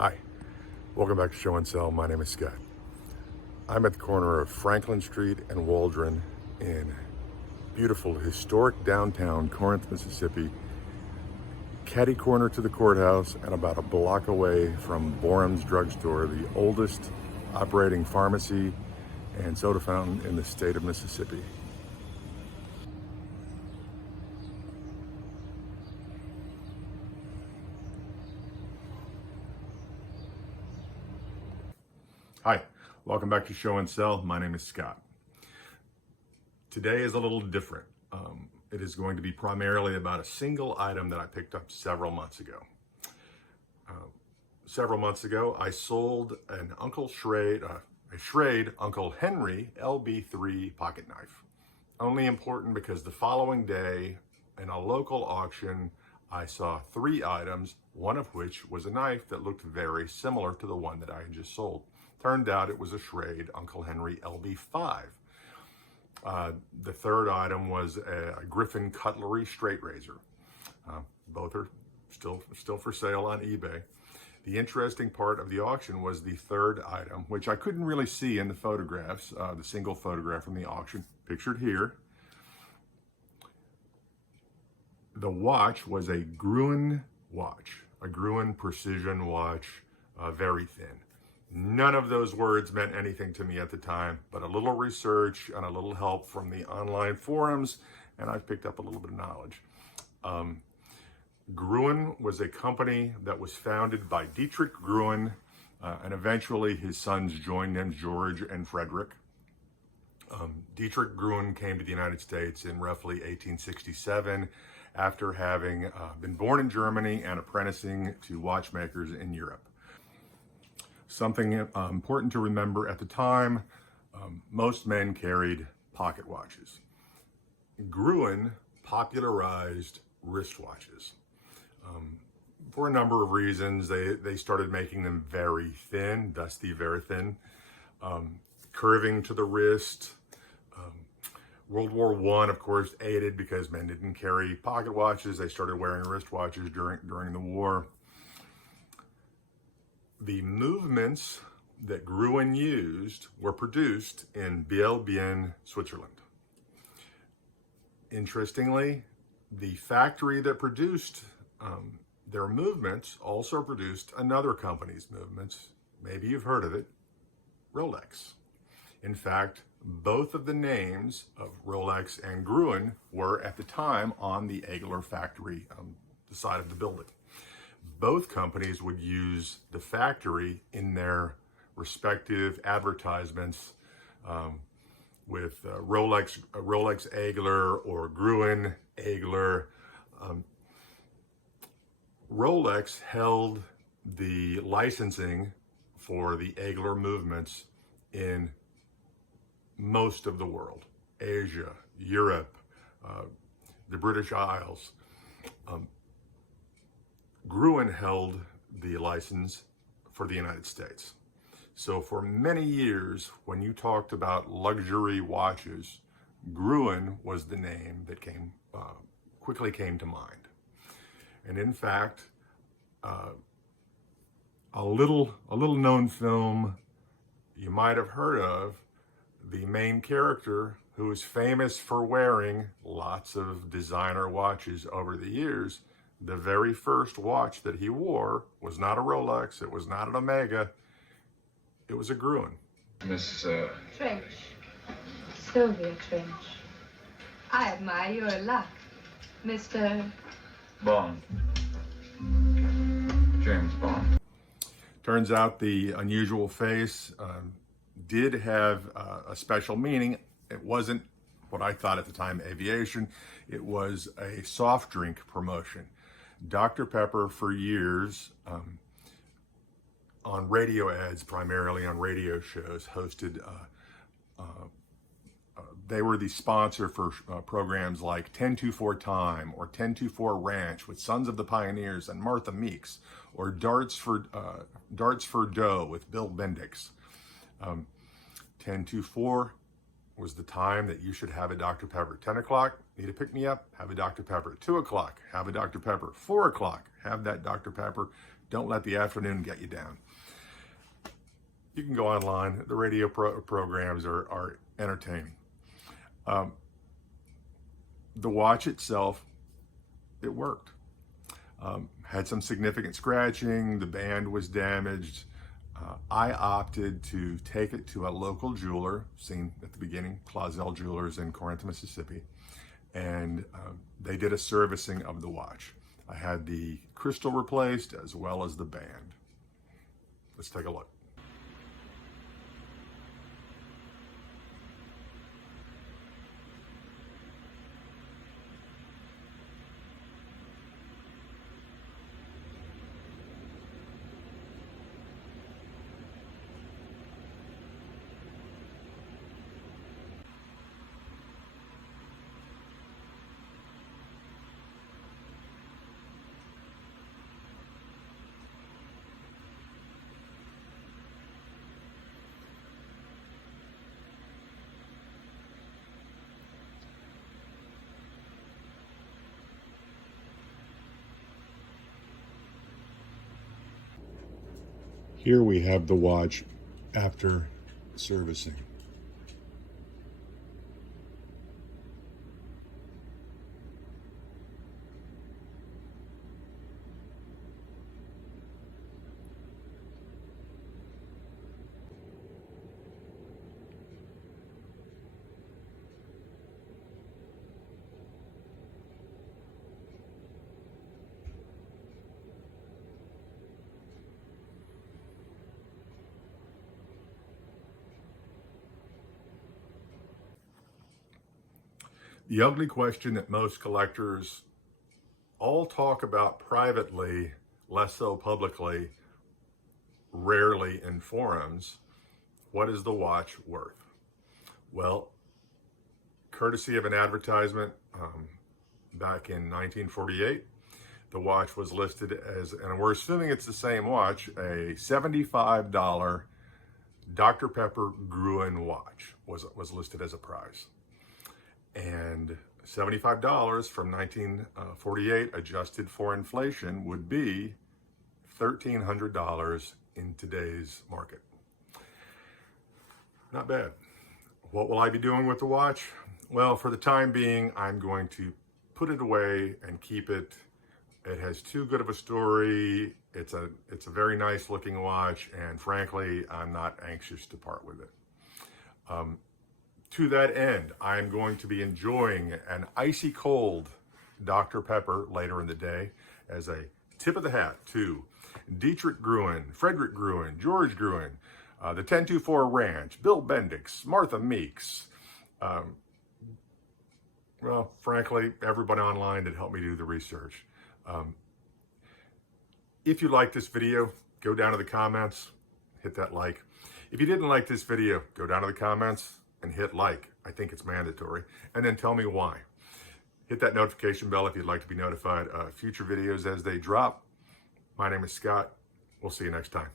Hi, welcome back to Show and Sell. My name is Scott. I'm at the corner of Franklin Street and Waldron in beautiful historic downtown Corinth, Mississippi, catty corner to the courthouse and about a block away from Boram's Drugstore, the oldest operating pharmacy and soda fountain in the state of Mississippi. Hi, welcome back to Show and Sell. My name is Scott. Today is a little different. It is going to be primarily about a single item that I picked up several months ago. Several months ago, I sold an a Schrade Uncle Henry LB3 pocket knife. Only important because the following day in a local auction, I saw three items, one of which was a knife that looked very similar to the one that I had just sold. Turned out it was a Schrade Uncle Henry LB5. The third item was a Griffin Cutlery straight razor. Both are still for sale on eBay. The interesting part of the auction was the third item, which I couldn't really see in the photographs, the single photograph from the auction, pictured here. The watch was a Gruen watch, a Gruen precision watch, very thin. None of those words meant anything to me at the time, but a little research and a little help from the online forums, and I've picked up a little bit of knowledge. Gruen was a company that was founded by Dietrich Gruen, and eventually his sons joined them, George and Frederick. Dietrich Gruen came to the United States in roughly 1867 after having been born in Germany and apprenticing to watchmakers in Europe. Something important to remember at the time, most men carried pocket watches. Gruen popularized wristwatches. For a number of reasons, they started making them very thin, dusty, very thin, curving to the wrist. World War I, of course, aided because men didn't carry pocket watches. They started wearing wristwatches during the war. The movements that Gruen used were produced in Biel, Switzerland. Interestingly, the factory that produced their movements also produced another company's movements. Maybe you've heard of it, Rolex. In fact, both of the names of Rolex and Gruen were at the time on the Egler factory, the side of the building. Both companies would use the factory in their respective advertisements with Rolex Egler or Gruen Egler. Rolex held the licensing for the Egler movements in most of the world, Asia, Europe, the British Isles. Gruen held the license for the United States. So for many years, when you talked about luxury watches, Gruen was the name that quickly came to mind. And in fact, a little known film you might have heard of, the main character, who is famous for wearing lots of designer watches over the years, the very first watch that he wore was not a Rolex, it was not an Omega, it was a Gruen. Miss Trench. Sylvia Trench. I admire your luck, Mr. Bond. James Bond. Turns out the unusual face did have a special meaning. It wasn't what I thought at the time aviation, it was a soft drink promotion. Dr. Pepper, for years, on radio ads, primarily on radio shows, hosted, they were the sponsor for programs like 10-2-4 Time or 10-2-4 Ranch with Sons of the Pioneers and Martha Meeks, or Darts for Dough with Bill Bendix. 10-2-4 was the time that you should have a Dr. Pepper. 10 o'clock, need to pick me up, have a Dr. Pepper. 2 o'clock, have a Dr. Pepper. 4 o'clock, have that Dr. Pepper. Don't let the afternoon get you down. You can go online. The radio programs are entertaining. The watch itself, it worked. Had some significant scratching. The band was damaged. I opted to take it to a local jeweler, seen at the beginning, Clausel Jewelers in Corinth, Mississippi, and they did a servicing of the watch. I had the crystal replaced as well as the band. Let's take a look. Here we have the watch after servicing. The ugly question that most collectors all talk about privately, less so publicly, rarely in forums: what is the watch worth? Well, courtesy of an advertisement back in 1948, the watch was listed as, and we're assuming it's the same watch, a $75 Dr. Pepper Gruen watch was listed as a prize. And $75 from 1948 adjusted for inflation would be $1,300 in today's market. Not bad. What will I be doing with the watch? Well, for the time being, I'm going to put it away and keep it. It has too good of a story. It's a very nice looking watch, and frankly, I'm not anxious to part with it. To that end, I'm going to be enjoying an icy cold Dr. Pepper later in the day as a tip of the hat to Dietrich Gruen, Frederick Gruen, George Gruen, the 1024 Ranch, Bill Bendix, Martha Meeks. Well, frankly, everybody online that helped me do the research. If you like this video, go down to the comments, hit that like. If you didn't like this video, go down to the comments and hit like. I think it's mandatory. And then tell me why. Hit that notification bell if you'd like to be notified of future videos as they drop. My name is Scott. We'll see you next time.